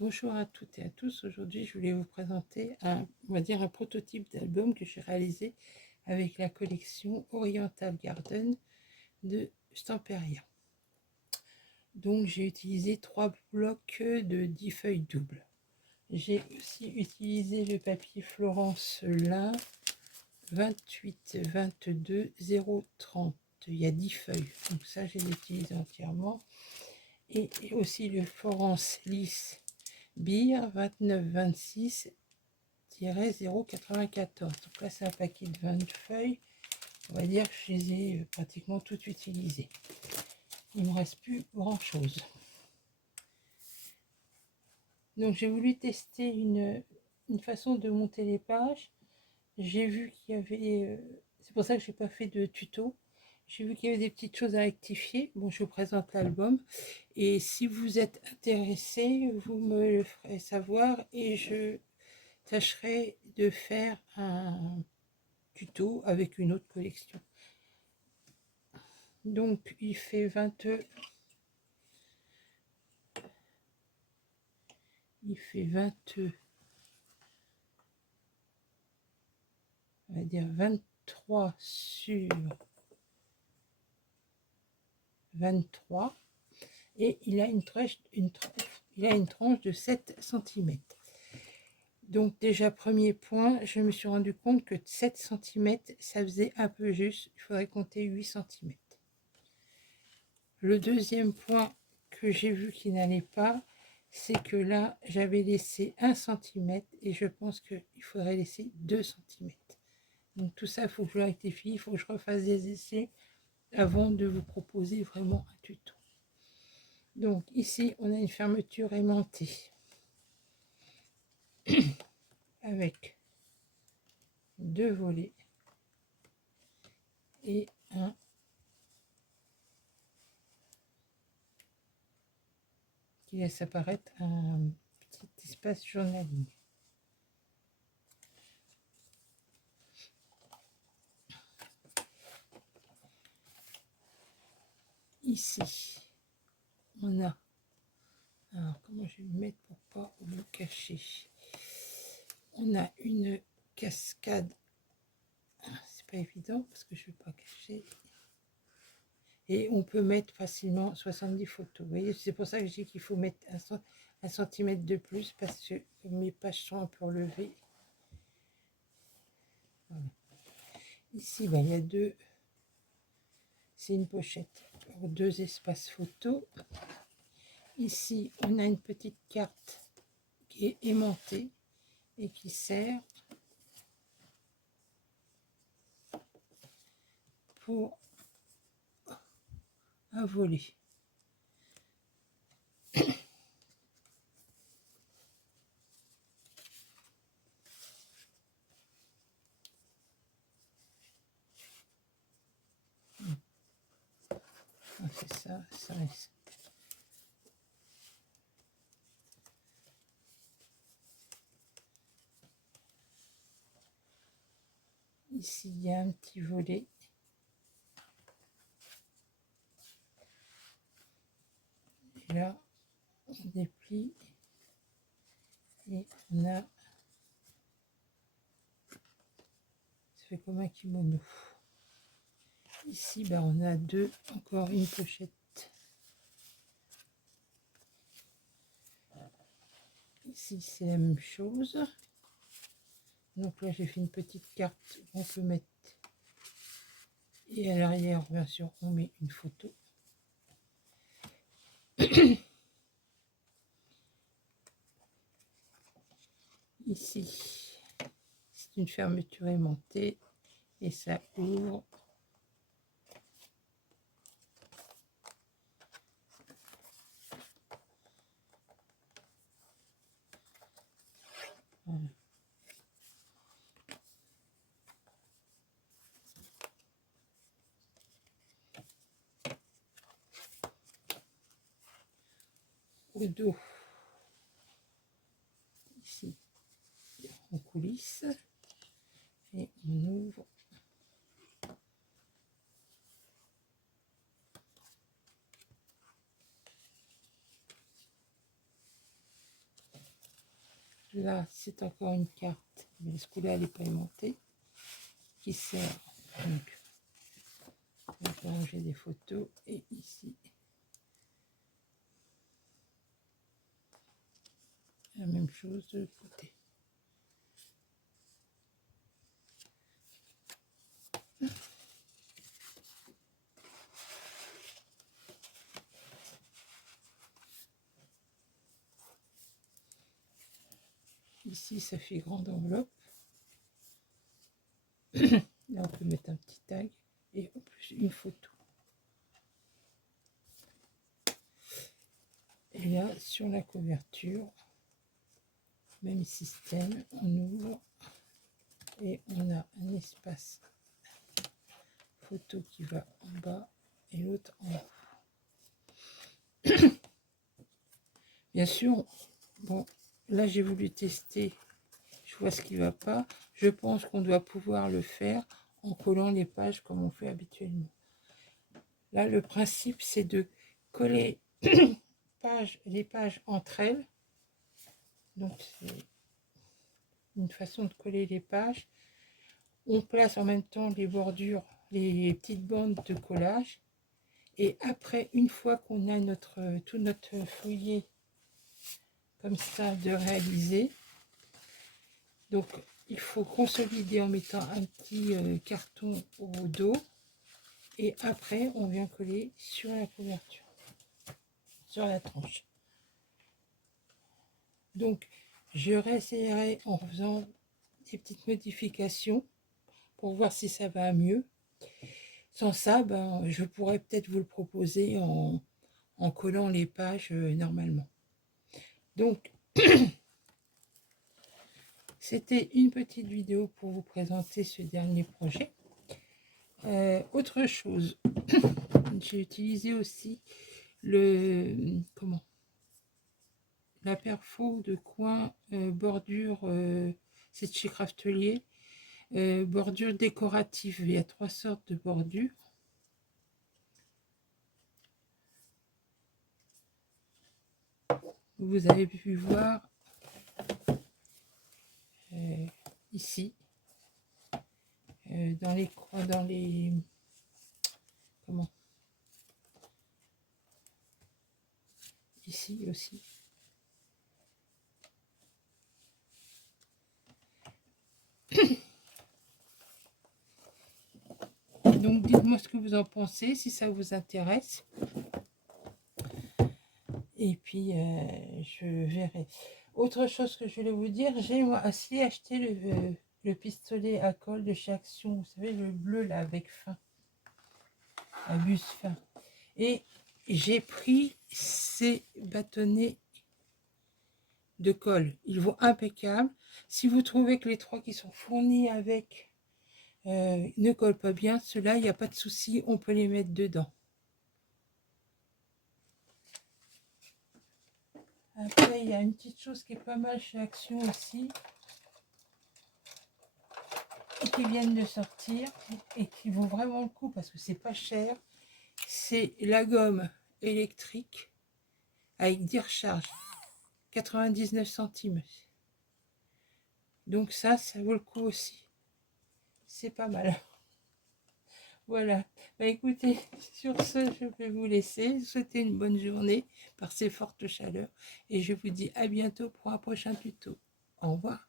Bonjour à toutes et à tous. Aujourd'hui, je voulais vous présenter un prototype d'album que j'ai réalisé avec la collection Oriental Garden de Stamperia. Donc, j'ai utilisé 3 blocs de 10 feuilles doubles. J'ai aussi utilisé le papier Florence lin 28, 22, 030. Il y a 10 feuilles, donc ça, je l'ai utilisé entièrement. Et aussi le Florence lisse Beer 2926-094. Donc là, c'est un paquet de 20 feuilles. On va dire que je les ai pratiquement toutes utilisées. Il ne me reste plus grand chose. Donc j'ai voulu tester une façon de monter les pages. J'ai vu qu'il y avait... c'est pour ça que je n'ai pas fait de tuto. J'ai vu qu'il y avait des petites choses à rectifier. Bon, je vous présente l'album. Et si vous êtes intéressé, vous me le ferez savoir et je tâcherai de faire un tuto avec une autre collection. Donc il fait 22, on va dire 23 sur 23 et il a une tranche de 7 cm. Donc déjà, premier point, je me suis rendu compte que 7 cm, ça faisait un peu juste. Il faudrait compter 8 cm. Le deuxième point que j'ai vu qui n'allait pas, c'est que là, j'avais laissé 1 cm et je pense qu'il faudrait laisser 2 cm. Donc tout ça, il faut que je le rectifie, il faut que je refasse des essais avant de vous proposer vraiment un tuto. Donc ici, on a une fermeture aimantée avec 2 volets et un qui laisse apparaître un petit espace journaling. Ici, on a, alors comment je vais me mettre pour pas vous cacher, on a une cascade, c'est pas évident parce que je ne vais pas cacher, et on peut mettre facilement 70 photos. Vous voyez, c'est pour ça que je dis qu'il faut mettre 1 cm de plus parce que mes pages sont un peu relevées. Voilà. Ici, il y a deux, c'est une pochette pour 2 espaces photos. Ici, on a une petite carte qui est aimantée et qui sert pour un volet. C'est ça, ça reste. Ici, il y a un petit volet. Et là, on déplie et on a, ça fait comme un kimono. Ici, on a encore une pochette. Ici, c'est la même chose. Donc là, j'ai fait une petite carte qu'on peut mettre. Et à l'arrière, bien sûr, on met une photo. Ici, c'est une fermeture aimantée et ça ouvre. Voilà. Au dos, ici, en coulisses, et on ouvre. Là, c'est encore une carte, mais ce coup-là, elle n'est pas aimantée, qui sert donc à ranger des photos. Et ici, la même chose de l'autre côté. Ici, ça fait grande enveloppe. Là, on peut mettre un petit tag et en plus une photo. Et là, sur la couverture, même système, on ouvre et on a un espace photo qui va en bas et l'autre en haut. Bien sûr, bon, là j'ai voulu tester, je vois ce qui ne va pas. Je pense qu'on doit pouvoir le faire en collant les pages comme on fait habituellement. Là, le principe, c'est de coller les pages entre elles. Donc, c'est une façon de coller les pages. On place en même temps les bordures, les petites bandes de collage. Et après, une fois qu'on a tout notre feuillet comme ça de réaliser, donc il faut consolider en mettant un petit carton au dos. Et après, on vient coller sur la couverture, sur la tranche. Donc, je réessayerai en faisant des petites modifications pour voir si ça va mieux. Sans ça, ben, je pourrais peut-être vous le proposer en collant les pages normalement. Donc, c'était une petite vidéo pour vous présenter ce dernier projet. Autre chose, j'ai utilisé aussi la perfo de coin bordure, c'est de chez Craftelier, bordure décorative. Il y a 3 sortes de bordures. Vous avez pu voir ici, dans les comment, ici aussi. Donc dites-moi ce que vous en pensez, si ça vous intéresse. Et puis je verrai. Autre chose que je voulais vous dire, j'ai moi aussi acheté le pistolet à colle de chez Action. Vous savez, le bleu là avec fin, à bus fin. Et j'ai pris ces bâtonnets de colle. Ils vont impeccables. Si vous trouvez que les 3 qui sont fournis avec ne collent pas bien, ceux-là, il n'y a pas de souci, on peut les mettre dedans. Après, il y a une petite chose qui est pas mal chez Action aussi, et qui viennent de sortir, et qui vaut vraiment le coup parce que c'est pas cher. C'est la gomme électrique avec 10 recharges, 99 centimes. Donc ça vaut le coup aussi. C'est pas mal. Voilà. Bah écoutez, sur ce, je vais vous laisser. Souhaiter une bonne journée par ces fortes chaleurs. Et je vous dis à bientôt pour un prochain tuto. Au revoir.